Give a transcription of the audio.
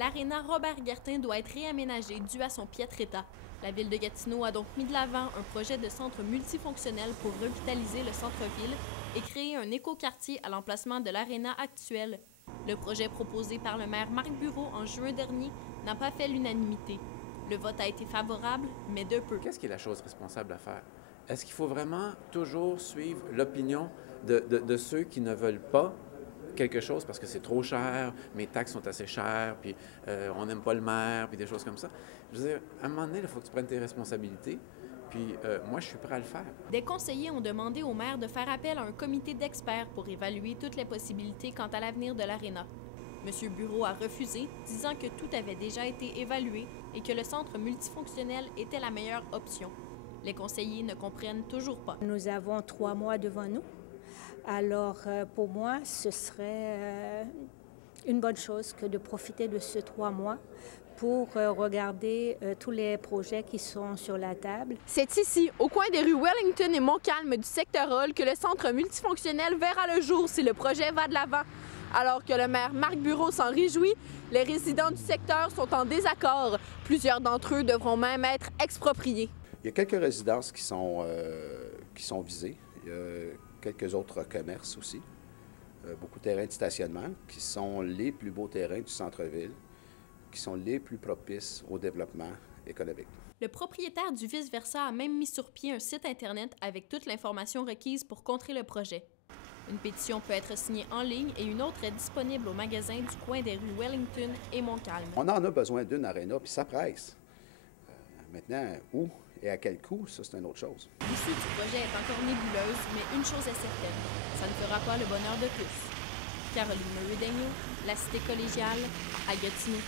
l'aréna Robert-Gartin doit être réaménagée dû à son piètre état. La Ville de Gatineau a donc mis de l'avant un projet de centre multifonctionnel pour revitaliser le centre-ville et créer un écoquartier à l'emplacement de l'aréna actuelle. Le projet proposé par le maire Marc Bureau en juin dernier n'a pas fait l'unanimité. Le vote a été favorable, mais de peu. Qu'est-ce qui est la chose responsable à faire? Est-ce qu'il faut vraiment toujours suivre l'opinion de ceux qui ne veulent pas quelque chose parce que c'est trop cher, mes taxes sont assez chères, puis on n'aime pas le maire, puis des choses comme ça? Je veux dire, à un moment donné, il faut que tu prennes tes responsabilités, puis moi, je suis prêt à le faire. Des conseillers ont demandé au maire de faire appel à un comité d'experts pour évaluer toutes les possibilités quant à l'avenir de l'aréna. M. Bureau a refusé, disant que tout avait déjà été évalué et que le centre multifonctionnel était la meilleure option. Les conseillers ne comprennent toujours pas. Nous avons 3 mois devant nous. Alors, pour moi, ce serait une bonne chose que de profiter de ces 3 mois pour regarder tous les projets qui sont sur la table. C'est ici, au coin des rues Wellington et Montcalm du secteur Hall, que le centre multifonctionnel verra le jour si le projet va de l'avant. Alors que le maire Marc Bureau s'en réjouit, les résidents du secteur sont en désaccord. Plusieurs d'entre eux devront même être expropriés. Il y a quelques résidences qui sont visées. Il y a quelques autres commerces aussi. Beaucoup de terrains de stationnement qui sont les plus beaux terrains du centre-ville, qui sont les plus propices au développement économique. Le propriétaire du vice-versa a même mis sur pied un site Internet avec toute l'information requise pour contrer le projet. Une pétition peut être signée en ligne et une autre est disponible au magasin du coin des rues Wellington et Montcalm. On en a besoin d'une aréna, puis ça presse. Maintenant, où et à quel coût, ça, c'est une autre chose. L'issue du projet est encore nébuleuse, mais une chose est certaine, ça ne fera pas le bonheur de tous. Caroline Meredegno, La Cité collégiale, à Gatineau.